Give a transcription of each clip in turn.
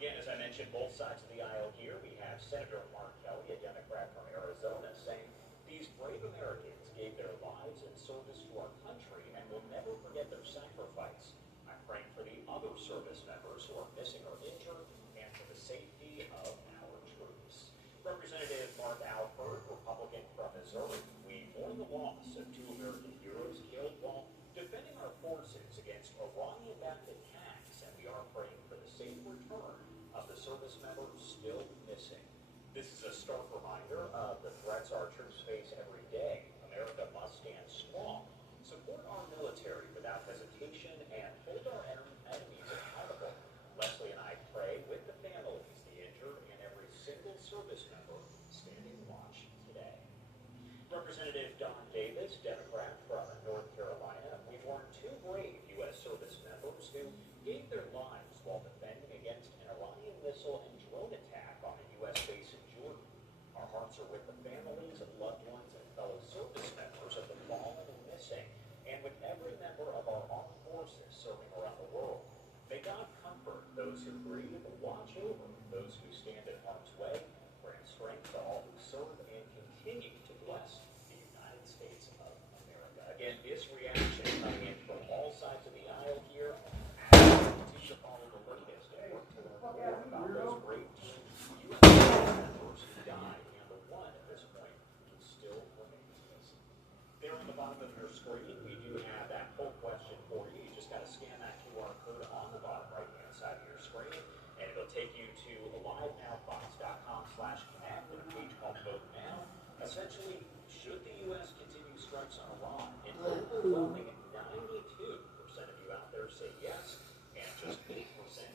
Again, as I mentioned, both sides of the aisle here, we have Senator Mark Kelly, a Democrat from Arizona, saying these brave Americans gave their lives in service to our country and will never forget their sacrifice. I'm praying for the other service members who are missing or injured and for the safety of our troops. Representative Mark Alford, Republican from Missouri, we mourn the loss of two American heroes killed while defending our forces against Iranian-backed attacks, and we are praying for the safe return of the service members still missing. This is a stark reminder of the threats our troops face every day. America must stand strong, support our military without hesitation, and hold our enemies accountable. Leslie and I pray with the families, the injured, and every single service member standing watch today. Representative Don Davis, Democrat from North Carolina, we mourn two brave U.S. service members who gave their lives while defending against an Iranian missile and drone attack on a U.S. base in Jordan. Our hearts are with the families, loved ones, and fellow service members of the fallen and missing, and with every member of our armed forces serving around the world. May God comfort those who grieve, watch over those who stand in harm's way, grant strength to all who serve, and continue to bless the United States of America. Again, this reaction coming in from all sides of the aisle here as we continue to follow the latest and work to learn more about those brave teams, U.S. members who died, and the one at this point who still remains missing. There on the bottom of your screen, we do have that poll question for you. You just got to scan that QR code on the bottom right-hand side of your screen, and it'll take you to livenowfox.com/connect and a page called Vote Now. Essentially, should the U.S. continue strikes on Iran? An overwhelming 92% of you out there say yes, and just 8%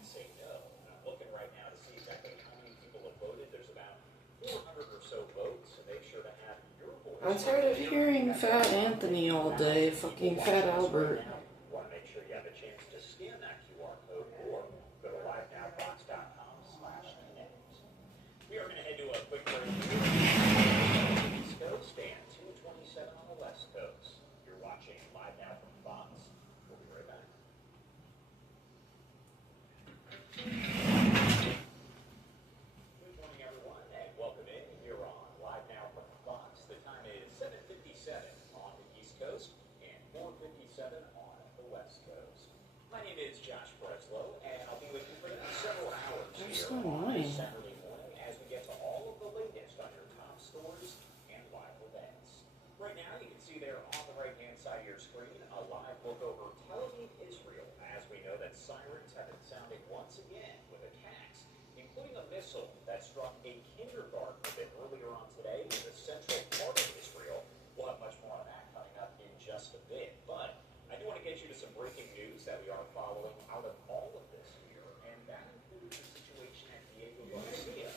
say no. And I'm looking right now to see exactly how many people have voted. There's about 400 or so votes, so make sure to have your voice. I'm tired of hearing Fat Anthony all day, fucking Fat Albert. Want to make sure you have a chance to scan that QR code or go to livenowfox.com/connect. We are going to head to a quick break here on the East Coast and 227 on the West Coast. You're watching Live Now from Fox. We'll be right back. Good morning, everyone, and welcome in here on Live Now from Fox. The time is 7:57 on the East Coast and 4:57 on the West Coast. My name is Josh Breslow, and I'll be with you for the next several hours They're here so on annoying. this Saturday morning as we get to all of the latest on your top stories and live events. Right now, you can see there on the right-hand side of your screen a live look over Tel Aviv, Israel, as we know that sirens have been sounding once again with attacks, including a missile that struck a kindergarten a bit earlier on today in the central part of Israel. We'll have much more on that coming up in just a bit. But I do want to get you to some breaking news that we are following out of all of this here, and that includes the situation at Diego Garcia,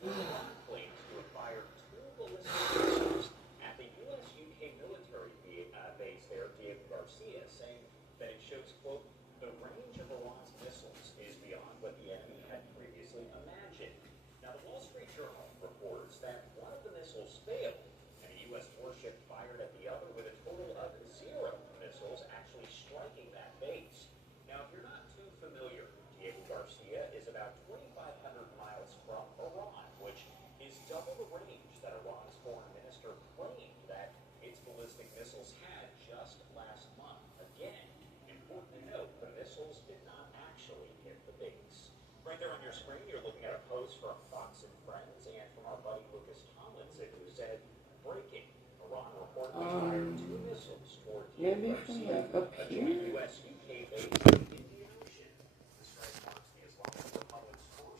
where Iran claims to have fired two ballistic missiles at the U.S.-UK military base there, Diego Garcia, saying that it shows, quote, the range of Iran's missiles is beyond what the enemy had previously imagined. Now, the Wall Street Journal reports that one of the missiles failed, and a U.S. warship fired at the other with a total of 0 missiles actually striking that base. Now, if you're not too familiar, Diego Garcia is about 2,500 miles from Iran, which is double the range that Iran's foreign minister claimed that its ballistic missiles had just last month. Again, important to note, the missiles did not actually hit the base. Right there on your screen, you're looking at a post from Fox and Friends and from our buddy Lucas Tomlinson, who said, breaking, Iran reportedly fired two missiles toward Diego Maybe from Garcia, like up a here?